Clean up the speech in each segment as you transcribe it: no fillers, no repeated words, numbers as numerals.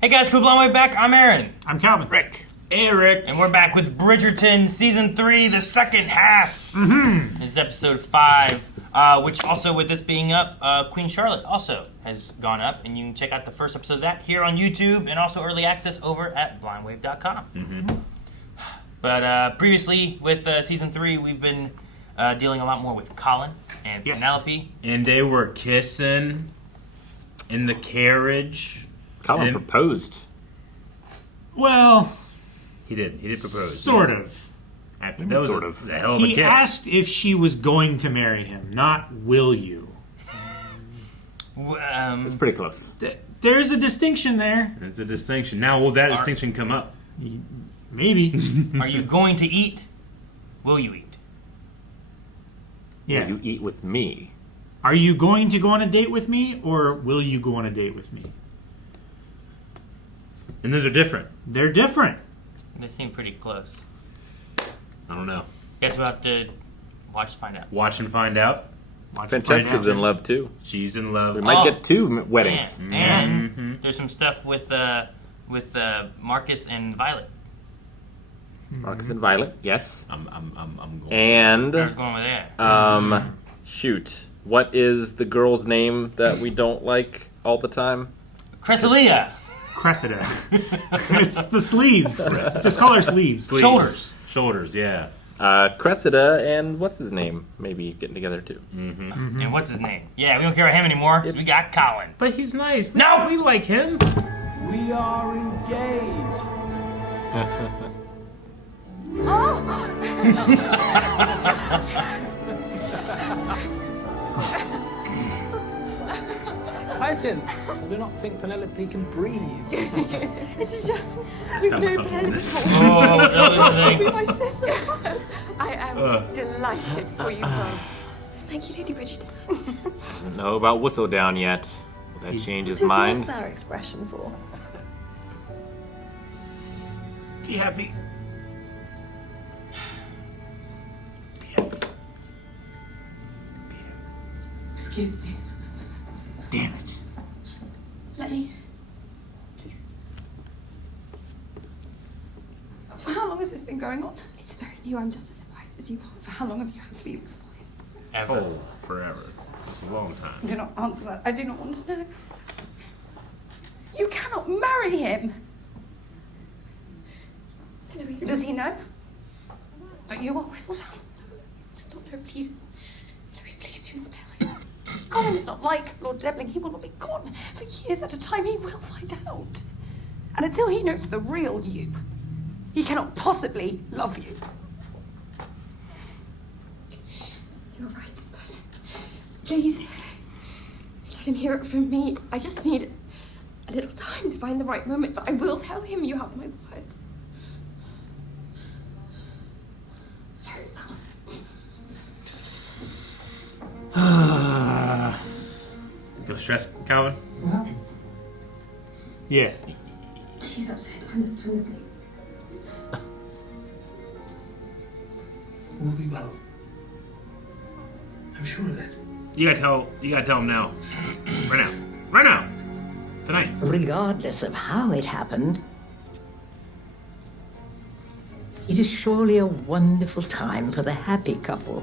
Hey guys, Cool Blonde Way back. I'm Aaron. I'm Calvin. Rick. Eric. And we're back with Bridgerton Season 3, the second half. This is episode 5, which also with this being up, Queen Charlotte also has gone up. And you can check out the first episode of that here on YouTube and also early access over at blindwave.com. But previously with Season 3, we've been dealing a lot more with Colin and Penelope. And they were kissing in the carriage. Colin proposed. Well, he did propose. Sort of. That was sort of. a hell of a kiss. He asked if she was going to marry him, not will you. It's pretty close. There's a distinction there. There's a distinction. Now, will that distinction come up? Maybe. Are you going to eat? Will you eat? Yeah. Will you eat with me? Are you going to go on a date with me, or will you go on a date with me? And those are different. They're different. They seem pretty close. I don't know. Guess we'll have to watch to find out. Watch and find out. Francesca's in love too. She's in love. We might get 2 weddings. And there's some stuff with Marcus and Violet. Marcus and Violet, yes. I'm going. And Where's going over there? shoot, what is the girl's name that we don't like all the time? Cressida. Cressida. It's the sleeves. Just call her sleeves. Shoulders, yeah. Cressida and what's his name? Maybe getting together too. And what's his name? Yeah, we don't care about him anymore because we got Colin. But he's nice. No! We like him. We are engaged. Hyacinth, I do not think Penelope can breathe. It's just we've known Penelope for Oh, be my sister. I am delighted for you both. Thank you, Lady Bridgerton. Doesn't know about Whistledown yet. Will that change his mind? What's our expression for? Be happy. Excuse me. Damn it. Let me. Please. For how long has this been going on? It's very new. I'm just as surprised as you are. For how long have you had feelings for him? Ever. Oh, forever. It's a long time. Do not answer that. I do not want to know. You cannot marry him. Eloise, does he know that you are Whistledown? He does not know. Please, Eloise, please do not tell him. Colin is not like Lord Debling. He will not be gone for years at a time. He will find out. And until he knows the real you, he cannot possibly love you. You're right. Please, just let him hear it from me. I just need a little time to find the right moment, but I will tell him you have my word. Very well. Feel stressed, Calvin? Yeah. She's upset, understandably. We'll be well. I'm sure of it. You gotta tell him now. Right now. Tonight. Regardless of how it happened, it is surely a wonderful time for the happy couple.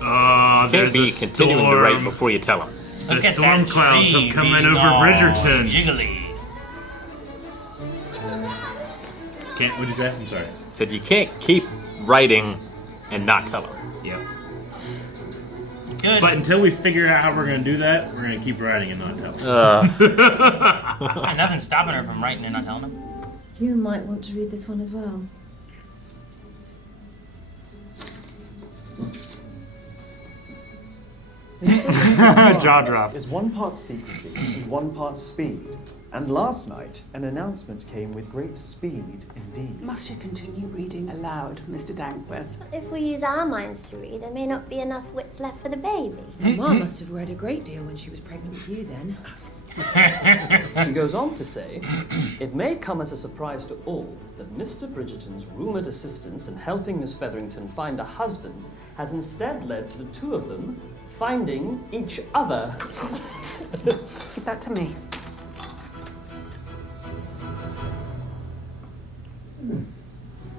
Can't There's be a continuing to write before you tell him. The Look at storm that clouds tree have come in being over all Bridgerton. Jiggly. What'd you say? I'm sorry. Said you can't keep writing and not tell him. Yeah. Good. But until we figure out how we're gonna do that, we're gonna keep writing and not tell him. Nothing's stopping her from writing and not telling him. You might want to read this one as well. Jaw drop. Is one part secrecy and one part speed. And last night, an announcement came with great speed indeed. Must you continue reading aloud, Mr. Dankworth? If we use our minds to read, there may not be enough wits left for the baby. Mama must have read a great deal when she was pregnant with you then. She goes on to say, it may come as a surprise to all that Mr. Bridgerton's rumoured assistance in helping Miss Featherington find a husband has instead led to the two of them finding each other. Give that to me.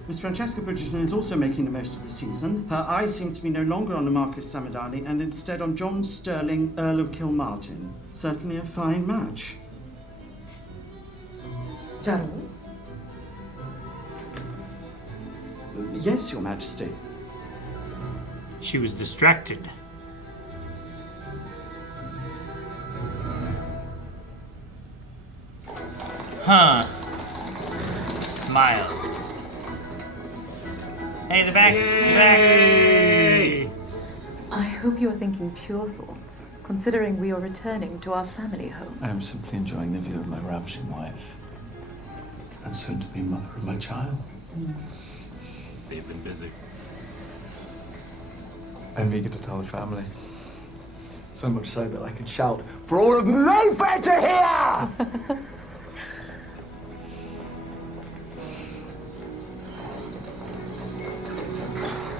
Miss Francesca Bridgerton is also making the most of the season. Her eye seems to be no longer on the Marcus Samadani and instead on John Sterling, Earl of Kilmartin. Certainly a fine match. Is that all? Yes, Your Majesty. She was distracted. Huh. Smile. Hey, the back. The back. I hope you are thinking pure thoughts, considering we are returning to our family home. I am simply enjoying the view of my ravishing wife and soon to be mother of my child. They've been busy. I'm eager to tell the family. So much so that I could shout for all of Mayfair to hear!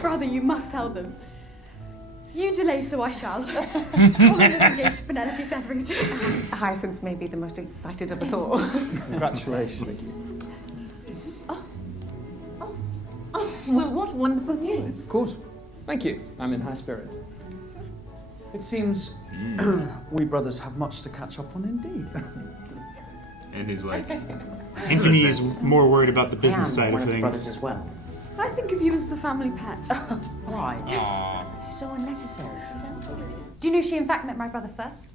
Brother, you must tell them. You delay, so I shall. Colin is engaged to Penelope Featherington. Hyacinth may be the most excited of us all. Congratulations. Well, what wonderful news. Of course. Thank you. I'm in high spirits. It seems we brothers have much to catch up on indeed. And he's like... Anthony is more worried about the business side of things. As well. I think of you as the family pet. Why? It's so unnecessary. Do you know she in fact met my brother first?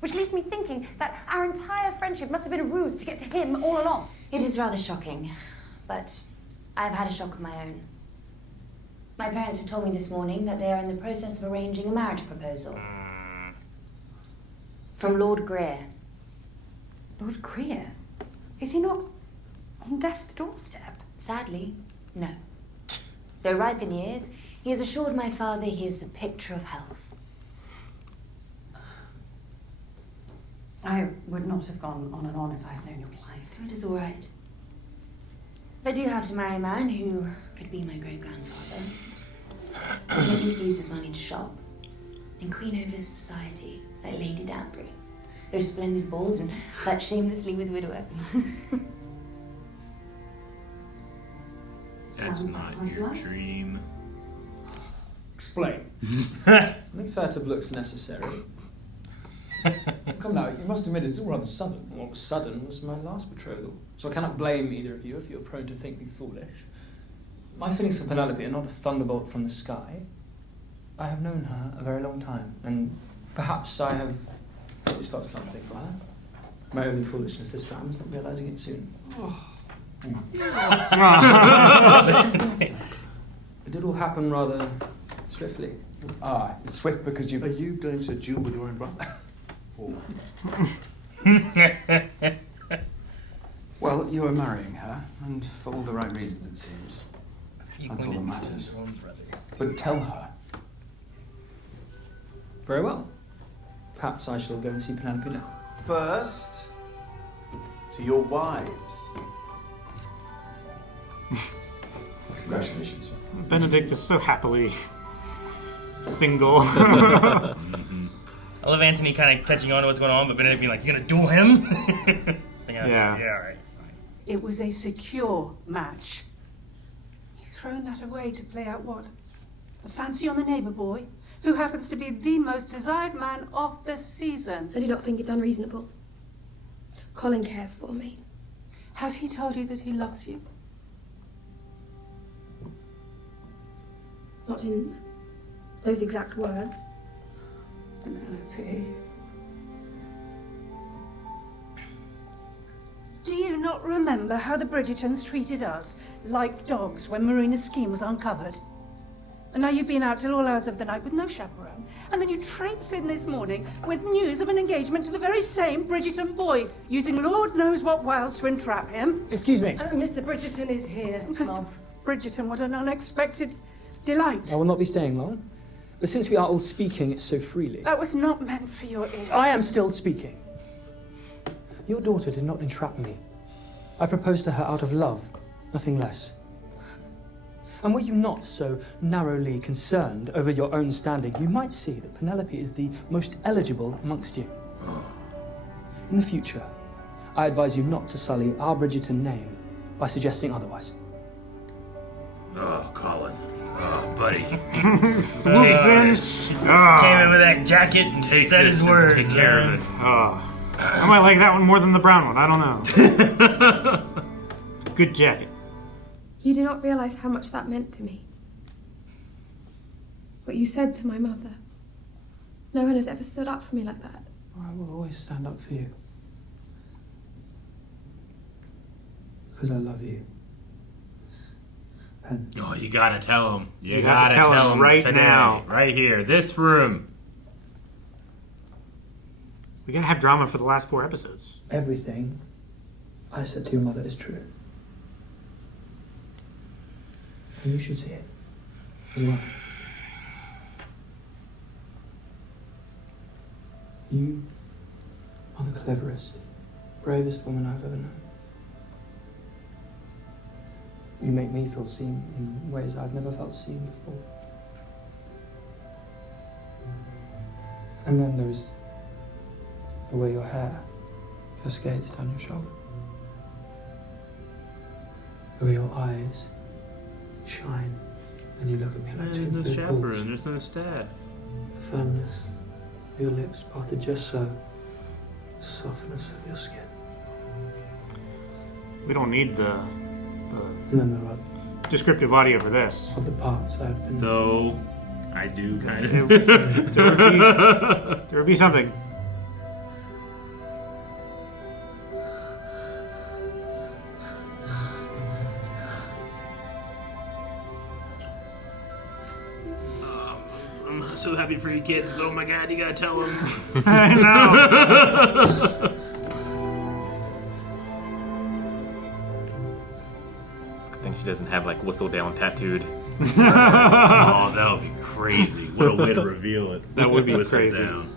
Which leaves me thinking that our entire friendship must have been a ruse to get to him all along. It is rather shocking, but I've had a shock of my own. My parents have told me this morning that they are in the process of arranging a marriage proposal. From Lord Greer. Lord Greer? Is he not on death's doorstep? Sadly, no. Though ripe in years, he has assured my father he is the picture of health. I would not have gone on and on if I had known your plight. It is all right. If I do have to marry a man who could be my great-grandfather, he can at least use his money to shop in Queen Ova's society, like Lady Danbury. Those splendid balls and flirt shamelessly with widowers. That's not your dream. Explain. I think furtive looks necessary. Come now, you must admit it's all rather sudden. What was sudden was my last betrothal, so I cannot blame either of you if you're prone to think me foolish. My feelings for Penelope are not a thunderbolt from the sky. I have known her a very long time, and perhaps I have always felt something for her. My only foolishness this time is not realising it soon. It did all happen rather swiftly. Ah, it's swift because you... Are you going to duel with your own brother? Well, you are marrying her, and for all the right reasons, it seems. That's all that matters. But tell her. Very well. Perhaps I shall go and see Penelope now. First, to your wives. Congratulations. Benedict is so happily single. I love Anthony kind of catching on to what's going on, but Benedict being like, "You gonna duel him?" Yeah. Yeah, all right. It was a secure match. You've thrown that away to play out what? A fancy on the neighbour boy, who happens to be the most desired man of the season. I do not think it's unreasonable. Colin cares for me. Has he told you that he loves you? Not in those exact words. Penelope. Do you not remember how the Bridgertons treated us like dogs when Marina's scheme was uncovered? And now you've been out till all hours of the night with no chaperone, and then you traipse in this morning with news of an engagement to the very same Bridgerton boy, using Lord knows what wiles to entrap him. Excuse me. Mr. Bridgerton is here. Mr. Bridgerton, what an unexpected delight. I will not be staying long. But since we are all speaking so freely... That was not meant for your ears. I am still speaking. Your daughter did not entrap me. I proposed to her out of love, nothing less. And were you not so narrowly concerned over your own standing, you might see that Penelope is the most eligible amongst you. In the future, I advise you not to sully our Bridgerton name by suggesting otherwise. Oh, Colin. Oh, buddy. Swoops in. Came in with that jacket and said his words. Take care of it. Oh. I might like that one more than the brown one. I don't know. Good jacket. You do not realise how much that meant to me. What you said to my mother. No one has ever stood up for me like that. I will always stand up for you. Because I love you. Pen. Oh, you gotta tell him. You gotta gotta tell him right today, now. Right here. This room. We gotta have drama for the last 4 episodes. Everything I said to your mother is true. And you should see it. You are. You are the cleverest, bravest woman I've ever known. You make me feel seen in ways I've never felt seen before. And then there's the way your hair cascades down your shoulder. The way your eyes shine and you look at me like two There's no big chaperone. balls. There's no staff. The firmness of your lips parted just so. The softness of your skin. We don't need the And then there are descriptive audio for this. other parts I've been... Though, I do kind of. There would be something. I'm so happy for you kids, but oh my god, you gotta tell them. I know. I think she doesn't have like whistle down tattooed. Oh, that would be crazy. What a way to reveal it. That would be Whistle crazy. down.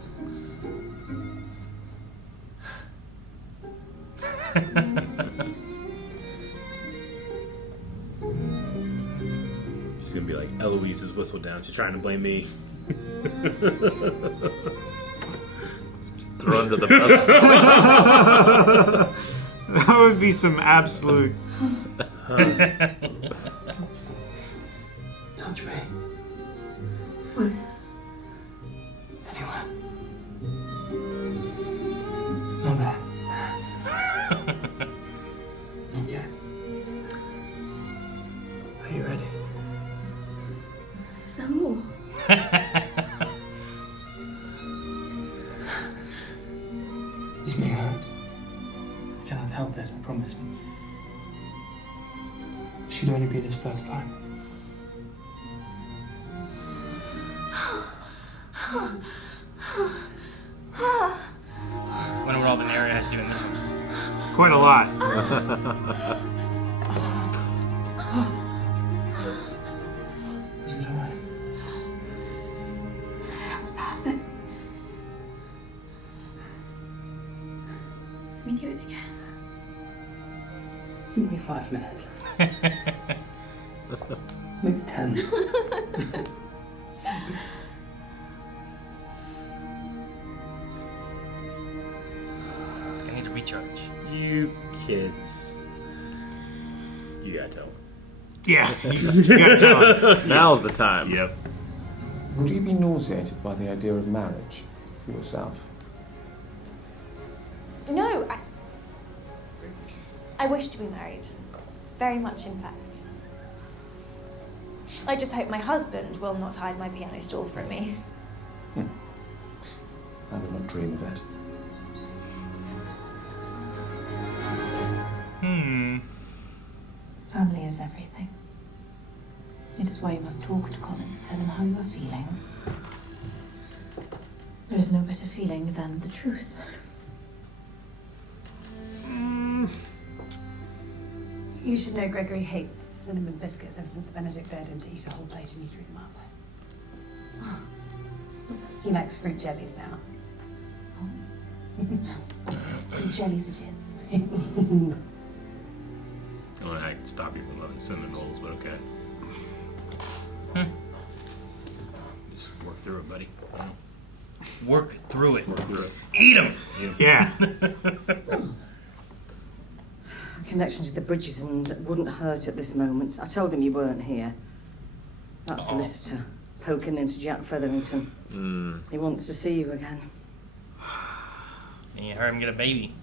She's gonna be like, Eloise's whistle down. She's trying to blame me. Just throw under the bus. That would be some absolute. Touch me. Why? Anywhere. Not there. Not yet. Are you ready? Is there more? This may hurt. I cannot help it, I promise. It should only be this first time. I wonder what all the narrator has to do in this one. Quite a lot. Is it alright? That's perfect. Let me do it again. Give me 5 minutes. Maybe 10. It's gonna need to recharge. You kids. You gotta tell them. Yeah, you gotta tell him. Now's the time. Yep. Would you be nauseated by the idea of marriage for yourself? No, I wish to be married. Very much, in fact. I just hope my husband will not hide my piano stool from me. I would not dream of it. Family is everything. It is why you must talk to Colin, tell him how you are feeling. There is no better feeling than the truth. You should know Gregory hates cinnamon biscuits ever since Benedict dared him to eat a whole plate and he threw them up. He likes fruit jellies now. Fruit jellies it is. I don't know how I can stop you from loving cinnamon rolls, but okay. through it, buddy. Work through it. Work through it. Eat them. Yeah. Connections with the Bridgertons wouldn't hurt at this moment. I told him you weren't here. That solicitor poking into Jack Featherington. He wants to see you again. And you heard him get a baby.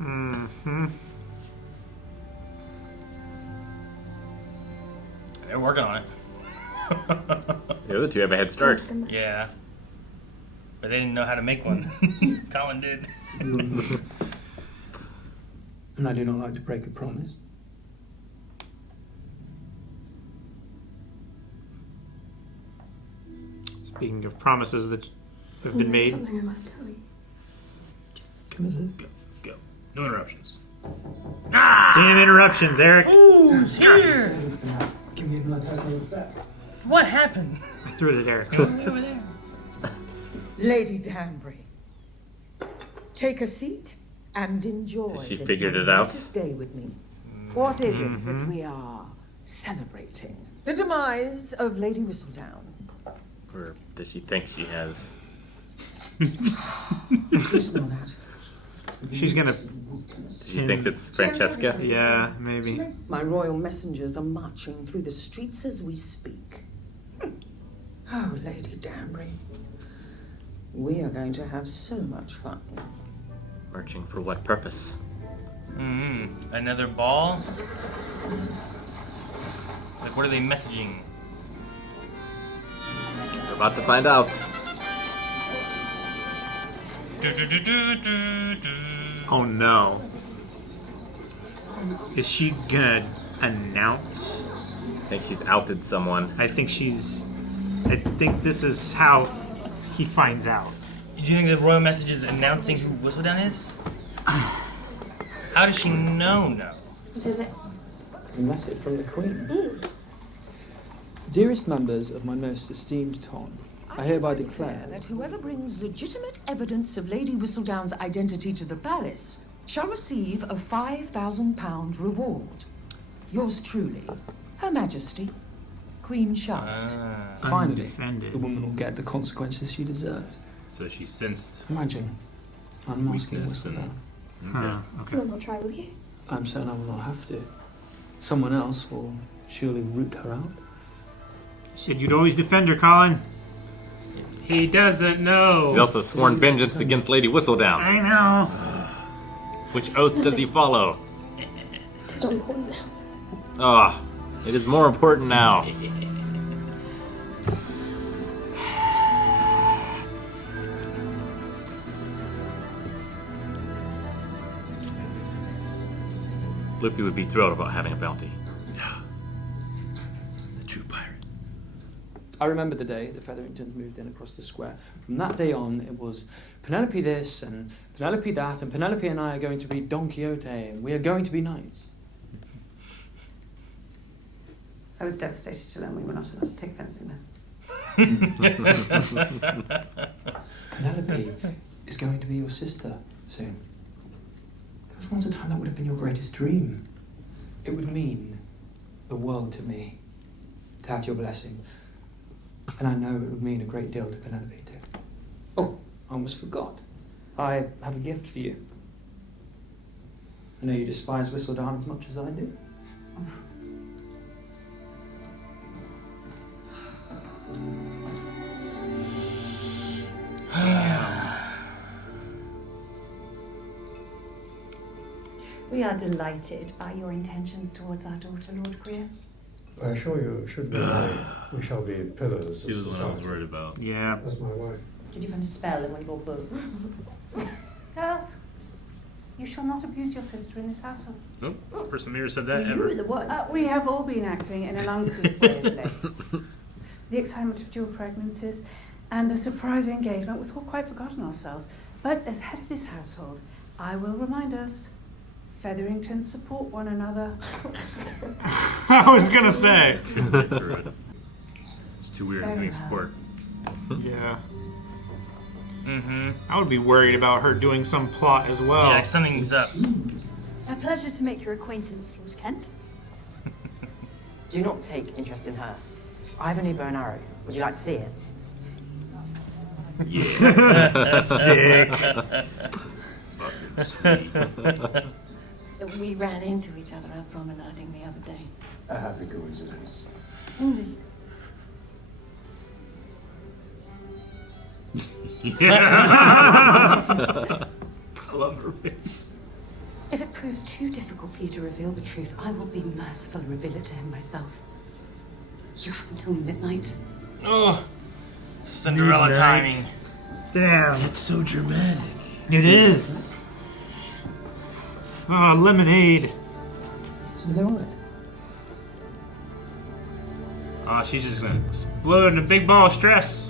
Mm-hmm. They're working on it. The other two have a head start. Yeah. But they didn't know how to make one. Colin did. And I do not like to break a promise. Speaking of promises that have been made. Something I must tell you. Come on. Go. No interruptions. Damn interruptions, Eric. Who's here? Give me my personal effects. What happened? I threw it at Eric. Over there. Lady Danbury, take a seat and enjoy She this figured it out. momentous day with me. What is it that we are celebrating? The demise of Lady Whistledown. Or does she think she has? She's gonna. She thinks it's Francesca? Yeah, maybe. My royal messengers are marching through the streets as we speak. Oh, Lady Danbury, we are going to have so much fun. Marching for what purpose? Another ball? Like, what are they messaging? We're about to find out. Oh no. Is she gonna announce? I think she's outed someone. I think this is how he finds out. Do you think the royal message is announcing who Whistledown is? How does she know? No. What is it? A message from the Queen. Dearest members of my most esteemed Ton, I hereby declare that whoever brings legitimate evidence of Lady Whistledown's identity to the palace shall receive a £5,000 reward. Yours truly, Her Majesty, Queen Charlotte. finally, Undefended. the woman will get the consequences she deserves. So she sensed Imagine, unmasking weakness and. Whistledown. Huh, You okay. will not try, will you? I'm certain I will not have to. Someone else will surely root her out. You said you'd always defend her, Colin. He doesn't know. He's also sworn vengeance against Lady Whistledown. I know. Which oath does he follow? It's not important now. Ah, it is more important now. Luffy would be thrilled about having a bounty. The true pirate. I remember the day the Featheringtons moved in across the square. From that day on, it was Penelope this and Penelope that, and Penelope and I are going to read Don Quixote, and we are going to be knights. I was devastated to learn we were not allowed to take fencing lessons. Penelope is going to be your sister soon. There was once a time that would have been your greatest dream. It would mean the world to me to have your blessing. And I know it would mean a great deal to Penelope too. Oh, I almost forgot. I have a gift for you. I know you despise Whistledown as much as I do. We are delighted by your intentions towards our daughter, Lord Greer. I assure you, it should be married. We shall be pillars She of was the one I was society. worried about. Yeah. That's my wife. Did you find a spell in one of your books? Girls, you shall not abuse your sister in this household. Nope. First Amir said that ever. the one. We have all been acting in an uncouth way of late. The excitement of dual pregnancies and a surprise engagement, we've all quite forgotten ourselves. But as head of this household, I will remind us, Featheringtons support one another. I was gonna say. It's too weird to make support. Yeah. Mm-hmm. I would be worried about her doing some plot as well. Yeah, something's up. A pleasure to make your acquaintance, Lord Kent. Do not take interest in her. I have a new bow and arrow. Would you like to see it? Yeah. Sick. Fucking sweet. We ran into each other out promenading the other day. A happy coincidence. Indeed. I love her face. If it proves too difficult for you to reveal the truth, I will be merciful and reveal it to him myself. You have until midnight. Oh, Cinderella timing. Damn. It's so dramatic. It is. Oh, lemonade. Something on it? Oh, she's just gonna explode in a big ball of stress.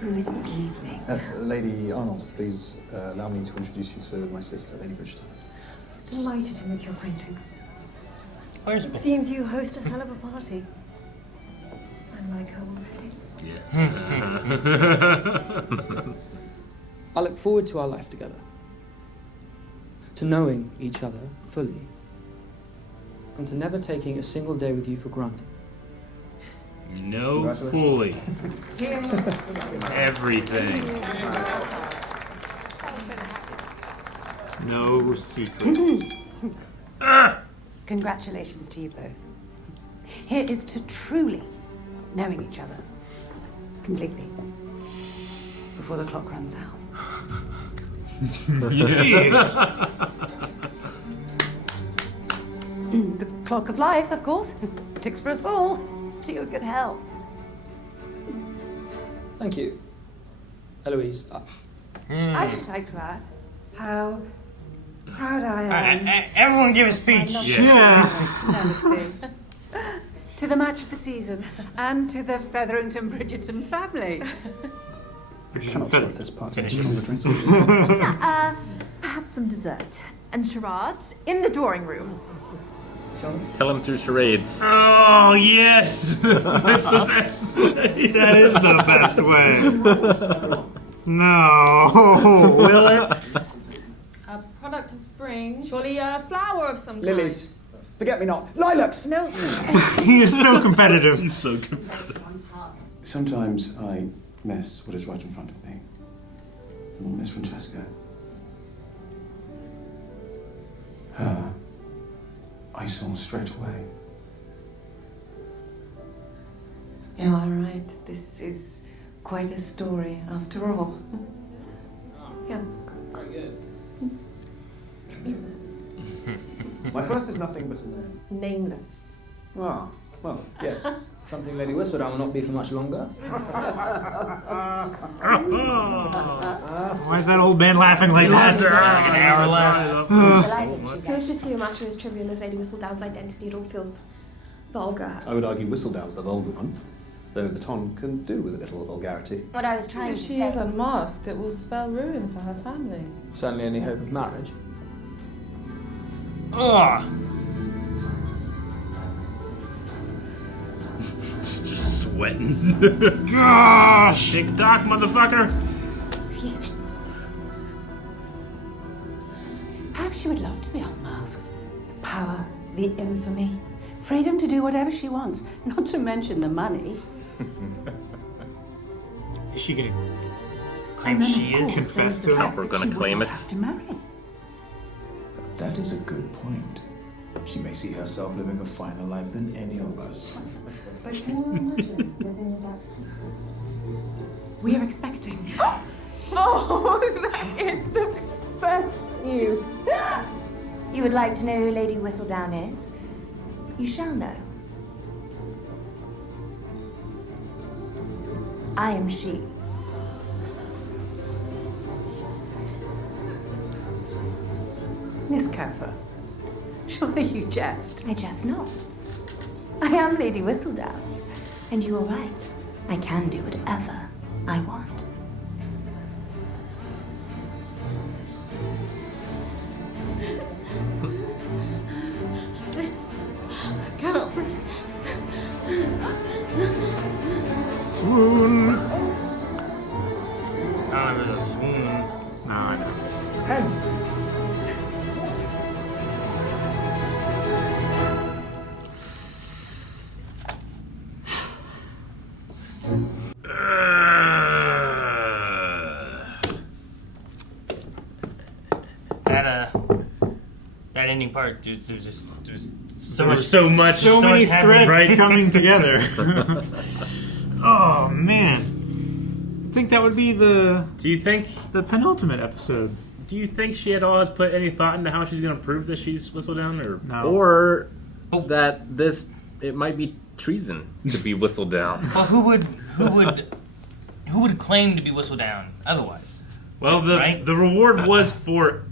Who is it evening? Lady Arnold, please allow me to introduce you to my sister, Lady Bridgerton. Delighted to make your acquaintance. Where's It seems you host a hell of a party. I like her already. I look forward to our life together. To knowing each other fully. And to never taking a single day with you for granted. No, fully. Everything. No secrets. Congratulations to you both. Here is to truly knowing each other. Completely. Before the clock runs out. Yes. The clock of life, of course. Ticks for us all. To your good health. Thank you. Eloise. I should like to add how proud I am. Everyone give a speech. To the match of the season and to the Featherington Bridgerton family. I cannot stop this party. Stronger drinks. Perhaps some dessert and charades in the drawing room. Tell him through charades. Oh, yes! That's the best way. That is the best way. No. Will it? A product of spring. Surely a flower of some Lilies. Forget me not. Lilacs! No. He is so competitive. He's so competitive. Sometimes I miss what is right in front of me. And Miss Francesca. Her, I saw straight away. You are right. This is quite a story after all. Yeah. Very good. My first is nothing but a name. Nameless. Ah, well, yes. Something Lady Whistledown will not be for much longer. Why is that old man laughing like that? An hour left. Don't pursue a matter as trivial as Lady Whistledown's identity. It all feels vulgar. I would argue Whistledown's the vulgar one, though the Ton can do with a little vulgarity. What I was trying If to she say. is unmasked, it will spell ruin for her family. Certainly any hope of marriage. Ugh. Just sweating. Gosh! Tick tock, motherfucker. Excuse me. Perhaps she would love to be unmasked. The power, the infamy, freedom to do whatever she wants, not to mention the money. Is she gonna Claim she is. confess to it? We're gonna claim it. Have to marry. That is a good point. She may see herself living a finer life than any of us. But can you imagine living with us? We are expecting. Oh, that is the best news. You would like to know who Lady Whistledown is? You shall know. I am she. Miss Cather, surely you jest. I jest not. I am Lady Whistledown. And you are right. I can do whatever I want. I cannot breathe. Swoon. Oh, there's a swoon. No, I know. that ending part, there's so many threads coming together. Oh man, I think that would be the. Do you think the penultimate episode? Do you think she at all has put any thought into how she's going to prove that she's Whistledown, or no? Or that it might be treason to be Whistledown. Well, who would claim to be Whistledown otherwise? Well, right? the reward was for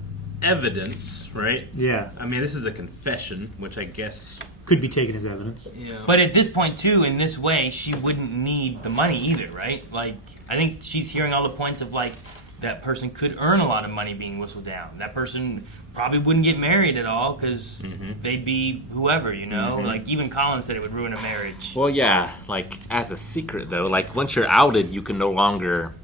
evidence, right? Yeah. I mean, this is a confession, which I guess could be taken as evidence. Yeah. But at this point, too, in this way, she wouldn't need the money either, right? Like, I think she's hearing all the points of, like, that person could earn a lot of money being whistled down. That person probably wouldn't get married at all because they'd be whoever, you know? Like, even Colin said it would ruin a marriage. Well, yeah, like, as a secret, though, like, once you're outed, you can no longer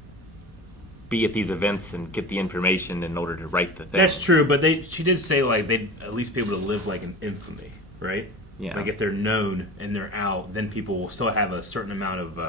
be at these events and get the information in order to write the thing. That's true, but she did say, like, they'd at least be able to live, like, in infamy, right? Yeah. Like, if they're known and they're out, then people will still have a certain amount of,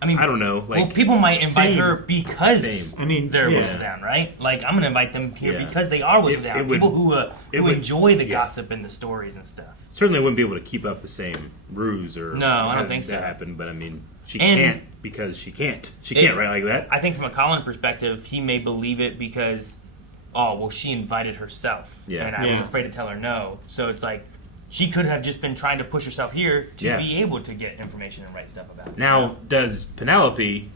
I mean, I don't know. Like, well, people might invite her because fame. they're whistled down, right? Like, I'm going to invite them here because they are whistled down. would- People who it would- enjoy the gossip and the stories and stuff. Certainly wouldn't be able to keep up the same ruse or No, I don't have think so. that happen, but I mean, she And- can't because she can't. She can't write like that. I think from a Colin perspective, he may believe it because, oh, well, she invited herself. Yeah. And I was afraid to tell her no. So it's like, she could have just been trying to push herself here to be able to get information and write stuff about it. Now, does Penelope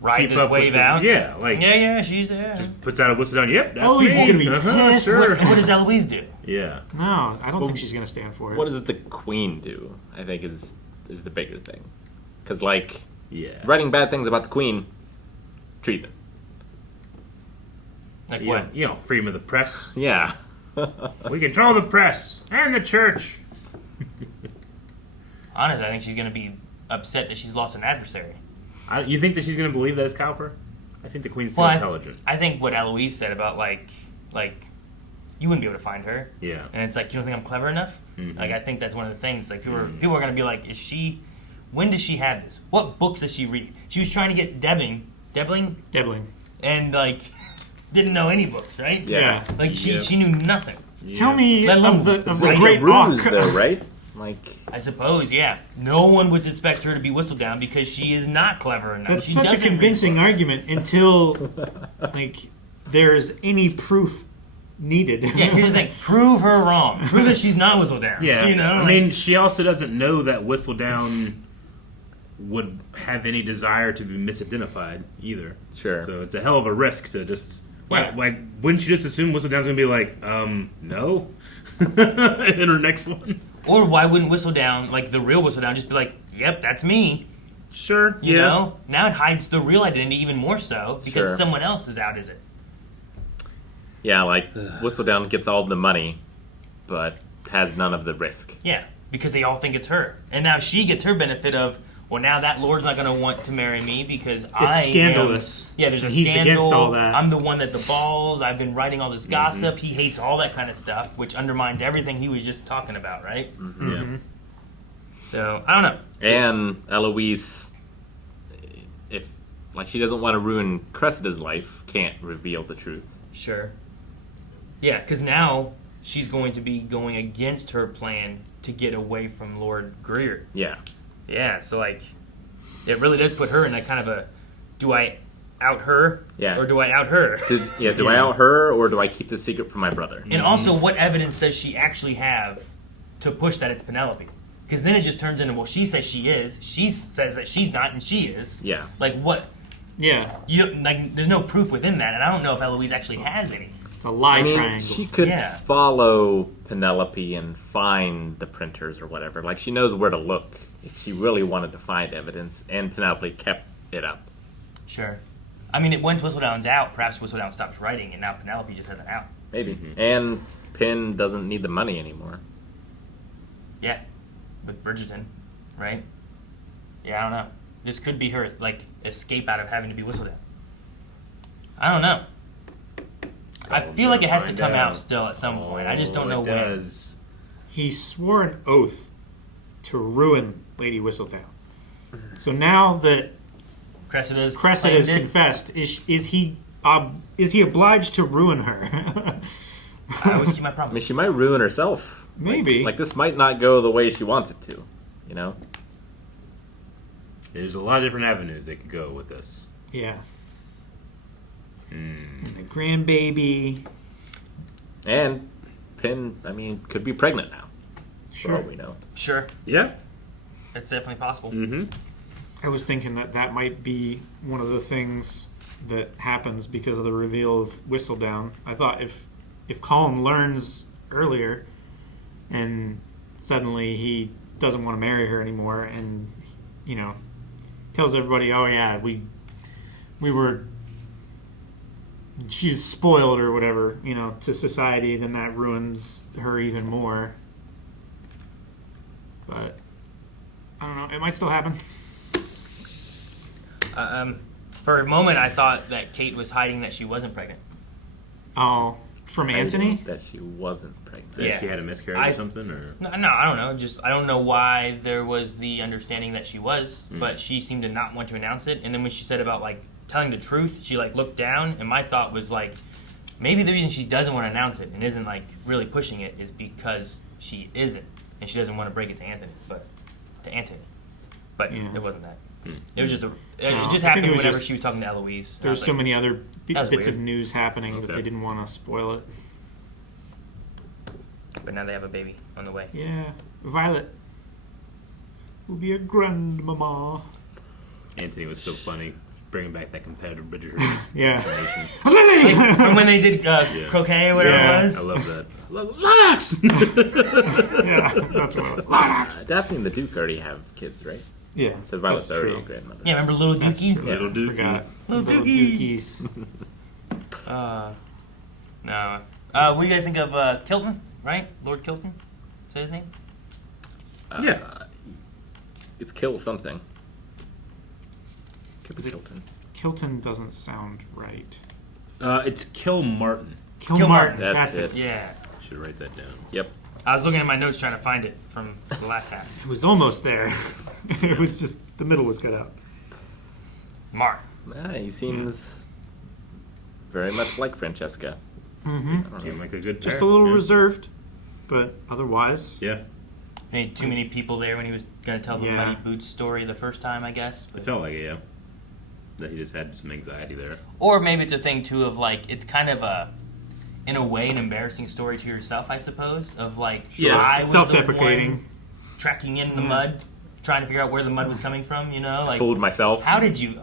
Ride keep this up with wave the- out? Yeah, like Yeah, she's there. just puts out a whistle down. Yep, that's Eloise me. is gonna be Uh-huh, pissed. sure. What does Eloise do? Yeah. No, I don't think she's going to stand for it. What does the queen do? I think is the bigger thing, because like Yeah. writing bad things about the queen, treason. Like Yeah, what? you know, freedom of the press. Yeah. We control the press and the church. Honestly, I think she's going to be upset that she's lost an adversary. You think that she's going to believe that it's Cowper? I think the queen's too intelligent. I think what Eloise said about like you wouldn't be able to find her. Yeah. And it's like, you don't think I'm clever enough? Like, I think that's one of the things. Like, people are going to be like, when does she have this? What books does she read? She was trying to get Debbling, and like didn't know any books, right? Yeah. Like she knew nothing. Tell me Let alone of the write. great ruse, Hawk. though, right? Like, I suppose, yeah. No one would suspect her to be Whistledown because she is not clever enough. That's She such a doesn't read convincing books. argument until like there's any proof needed. Yeah, here's the thing. Prove her wrong. Prove that she's not Whistledown. Yeah. You know? I mean, she also doesn't know that Whistledown would have any desire to be misidentified either. Sure. So it's a hell of a risk to just. Why wouldn't you just assume Whistledown's going to be like, no? In her next one? Or why wouldn't Whistledown, like the real Whistledown, just be like, yep, that's me. Sure. You know? Now it hides the real identity even more so because Sure. someone else is out, is it? yeah, like Whistledown gets all the money, but has none of the risk. Yeah, because they all think it's her. And now she gets her benefit of, well, now that Lord's not going to want to marry me because It's scandalous. Yeah, there's a And he's scandal. against all that. I'm the one that the balls. I've been writing all this gossip. He hates all that kind of stuff, which undermines everything he was just talking about, right? Yeah. So, I don't know. And Eloise, if like she doesn't want to ruin Cressida's life, can't reveal the truth. Sure. Yeah, because now she's going to be going against her plan to get away from Lord Greer. Yeah. Yeah, so like, it really does put her in a kind of a, do I out her? Yeah. Or do I out her? Do I out her or do I keep the secret from my brother? And also, what evidence does she actually have to push that it's Penelope? Because then it just turns into, well, she says she is, she says that she's not, and she is. Yeah. Like, what? Yeah. There's no proof within that, and I don't know if Eloise actually has any. It's a lie I mean, triangle. she could Yeah. follow Penelope and find the printers or whatever. Like, she knows where to look if she really wanted to find evidence, and Penelope kept it up. Sure. I mean, once Whistledown's out, perhaps Whistledown stops writing, and now Penelope just has an out. Maybe. And Penn doesn't need the money anymore. Yeah. With Bridgerton, right? Yeah, I don't know. This could be her, like, escape out of having to be Whistledown. I don't know. I feel like it has to come out still at some point. I just don't know when. does. He swore an oath to ruin Lady Whistledown. So now that Cressida's confessed, is he is he obliged to ruin her? I always keep my I promise. mean, she might ruin herself. Maybe. Like this might not go the way she wants it to. You know. There's a lot of different avenues they could go with this. Yeah. And the grandbaby. And Pin, I mean, could be pregnant now. Sure. For all we know. Sure. Yeah. It's definitely possible. Mm-hmm. I was thinking that might be one of the things that happens because of the reveal of Whistledown. I thought if Colin learns earlier and suddenly he doesn't want to marry her anymore and, you know, tells everybody, oh yeah, we were, she's spoiled or whatever, you know, to society, then that ruins her even more. But I don't know, it might still happen. For a moment, I thought that Kate was hiding that she wasn't pregnant. Oh, from Anthony? That she wasn't pregnant. That she had a miscarriage or something? Or No, I don't know. Just I don't know why there was the understanding that she was, but she seemed to not want to announce it. And then when she said about like telling the truth, she like looked down, and my thought was like, maybe the reason she doesn't want to announce it and isn't like really pushing it is because she isn't, and she doesn't want to break it to Anthony. But it wasn't that. It was just it just happened whenever she was talking to Eloise. There was so many other bits weird. of news happening that they didn't want to spoil it. But now they have a baby on the way. Yeah, Violet will be a grandmama. Anthony was so funny, bringing back that competitive Bridgerton. Yeah. Like, from when they did croquet or whatever it was. I love that. Lox! Yeah, that's what. Lox! Daphne and the Duke already have kids, right? Yeah, So Violet's that's already true. a grandmother. Yeah, remember Little Dookie? Little Dookie. Forgot. Little Dookies. No. What do you guys think of Kilton? Right, Lord Kilton? Is that his name? Yeah. It's Kill something. Could be Kilton. Kilton doesn't sound right. It's Kill Martin. Kilmartin. That's That's it. Yeah. Should write that down. Yep. I was looking at my notes trying to find it from the last half. It was almost there. It was just the middle was cut out. Mark. Yeah, he seems very much like Francesca. Mm-hmm. Seemed like a good Just pair. a little Yeah. reserved, but otherwise. Yeah. Maybe too many people there when he was going to tell the Yeah. Muddy Boots story the first time, I guess. It felt like it, yeah. That he just had some anxiety there. Or maybe it's a thing, too, of like, it's kind of in a way, an embarrassing story to yourself, I suppose, of like, Yeah, I was the self-deprecating. one tracking in the mud, trying to figure out where the mud was coming from, you know? Like, Fooled myself. How did you...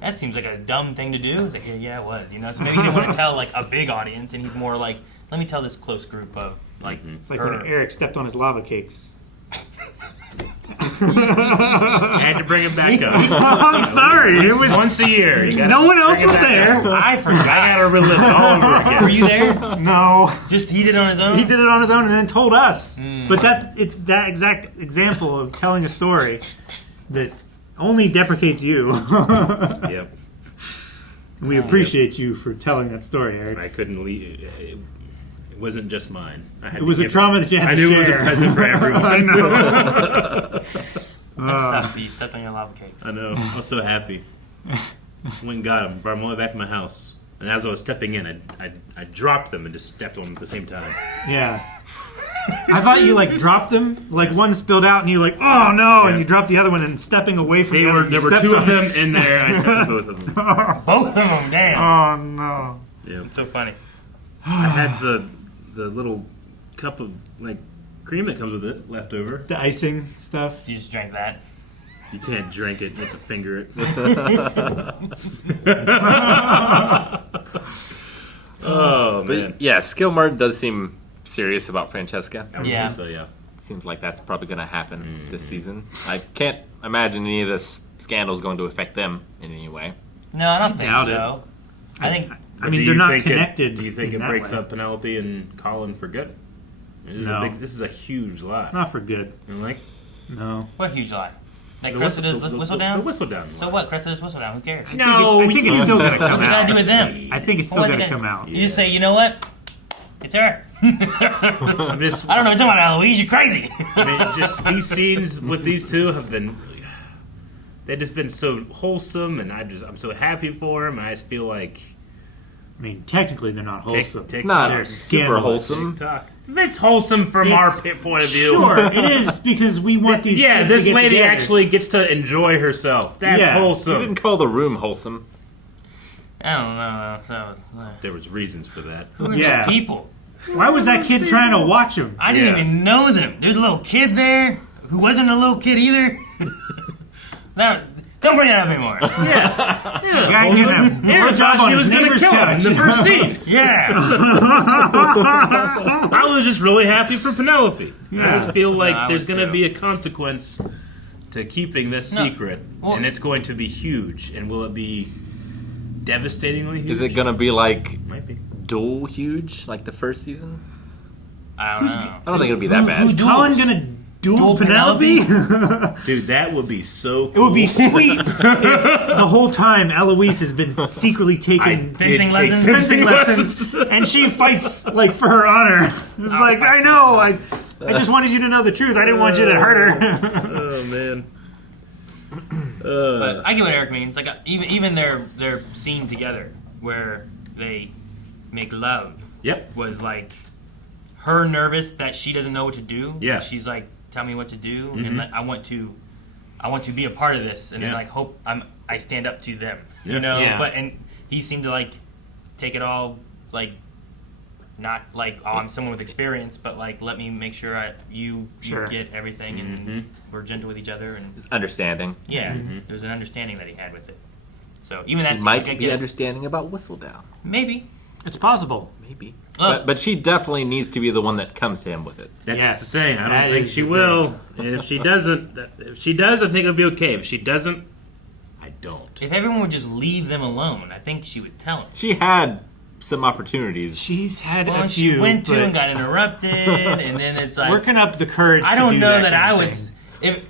That seems like a dumb thing to do. It's like, yeah, it was, you know? So maybe he didn't want to tell, like, a big audience, and he's more like, let me tell this close group of, like, It's like when Eric stepped on his lava cakes. I had to bring him back up. I'm sorry. It was once a year. You gotta No one else bring was it back there. up. I forgot. I gotta relive it all over again. Were you there? No. Just he did it on his own? He did it on his own and then told us. But that exact example of telling a story that only deprecates you. Yep. We appreciate you for telling that story, Eric. I couldn't leave. It wasn't just mine. I had It was to a give trauma that you had I to knew it was a share. present for everyone. I know. That sucks that you stepped on your lava cake. I know. I was so happy. Went and got them. Brought them all the way back to my house. And as I was stepping in, I dropped them and just stepped on them at the same time. Yeah. I thought you like dropped them, like one spilled out, and you like, oh no, and you dropped the other one, and stepping away from the other. There were two of them in there. I stepped on both of them. Both of them, damn. Oh no. Yeah. It's so funny. I had the little cup of like cream that comes with it left over. The icing stuff. You just drank that. You can't drink it. You have to finger it. Oh man. But yeah, Skillmartin does seem serious about Francesca. I would say so, yeah. Seems like that's probably going to happen this season. I can't imagine any of this scandal is going to affect them in any way. No, I don't think doubt so. I think. I mean, they're not connected. Do you think in it that breaks way. up Penelope and Colin for good? No. This is a huge lie. Not for good. You know, like No. What huge lie? Like The Cressida whistle- does the- Whistle the- Down? the Whistle Down So what? Cressida does Whistle Down. Who cares? I think it's still going to come out. What's it got to do with them? I think it's still What's going it to come out. You just say, you know what? It's her. I'm just, I don't know. You're talking about Eloise. You're crazy. I mean, just these scenes with these two have been. They've just been so wholesome, and I'm so happy for them. I just feel like I mean, technically they're not wholesome. It's not They're super scandalous. wholesome. It's wholesome from our point of view. Sure, it is because we want these. Yeah, kids this to get lady together. actually gets to enjoy herself. That's wholesome. You didn't call the room wholesome. I don't know. There was reasons for that. Who are these people? Why was that kid trying to watch him? I didn't even know them. There's a little kid there who wasn't a little kid either. Don't bring that up anymore. Yeah. Guy getting a blowjob on his neighbor's couch. in the first scene. Yeah. I was just really happy for Penelope. Yeah. I just feel like I there's was going to too. be a consequence to keeping this secret, and it's going to be huge. And will it be devastatingly huge? Is it gonna be like Might be. dual huge like the first season? I don't know. I don't think it'll be that bad. Is Colin gonna duel Penelope? Dude, that would be so cool. It would be sweet if the whole time Eloise has been secretly taking Fencing lessons? fencing lessons, and she fights like for her honor. It's like I know, I just wanted you to know the truth. I didn't want you to hurt her. Oh man. But I get what Eric means. Like even their scene together where they make love. Yep. Was like her nervous that she doesn't know what to do. Yeah. She's like, tell me what to do, Mhm. and I want to be a part of this, and then Yeah. like hope I stand up to them. Yeah. You know. Yeah. But and he seemed to like take it all like. Not like, oh, I'm someone with experience, but like, let me make sure you Sure. get everything, and we're gentle with each other, and Understanding. yeah, there's an understanding that he had with it. So even that's He might be understanding about Whistledown. maybe. It's possible. Maybe. Look. But she definitely needs to be the one that comes to him with it. That's Yes, the thing. I that don't think is she the will. And if she doesn't, I think it'll be okay. If she doesn't, I don't. If everyone would just leave them alone, I think she would tell him. She had some opportunities. She's had Well, a she few. went to but and got interrupted, and then it's like working up the courage. I to don't do know that kind I of would. thing.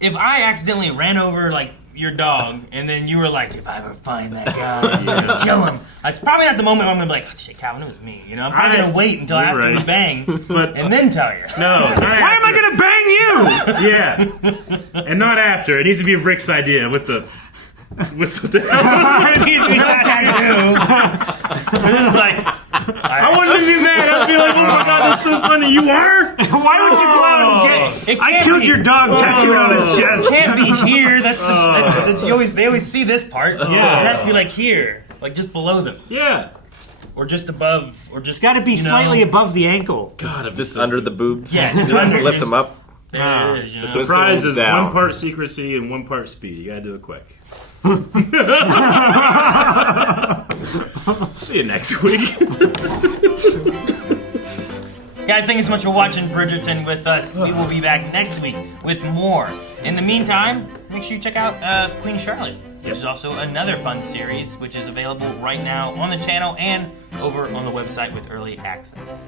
If I accidentally ran over like your dog, and then you were like, if I ever find that guy, I'm gonna kill him. It's probably not the moment where I'm gonna be like, oh, shit, Calvin, it was me. You know, I'm probably gonna wait until You're after we right. bang, But and then tell you. no. Why am I gonna bang you? Yeah, and not after. It needs to be Rick's idea with the whistle down. It needs to be that tattoo. It's like. I wouldn't be mad. I'd be like, oh my god, that's so funny. You are? Why would you go out and get? I killed your dog tattooed on his chest. It can't be here. That's they always see this part. Yeah. It has to be like here, like just below them, Yeah. or just above, or just. It's got to be slightly above the ankle. God, if Just under the boobs. Yeah, just under. Lift just- them up. There it is. You know? The surprise is down. 1 part secrecy and 1 part speed. You gotta do it quick. See you next week. Guys, thank you so much for watching Bridgerton with us. We will be back next week with more. In the meantime, make sure you check out Queen Charlotte, which is also another fun series, which is available right now on the channel and over on the website with early access.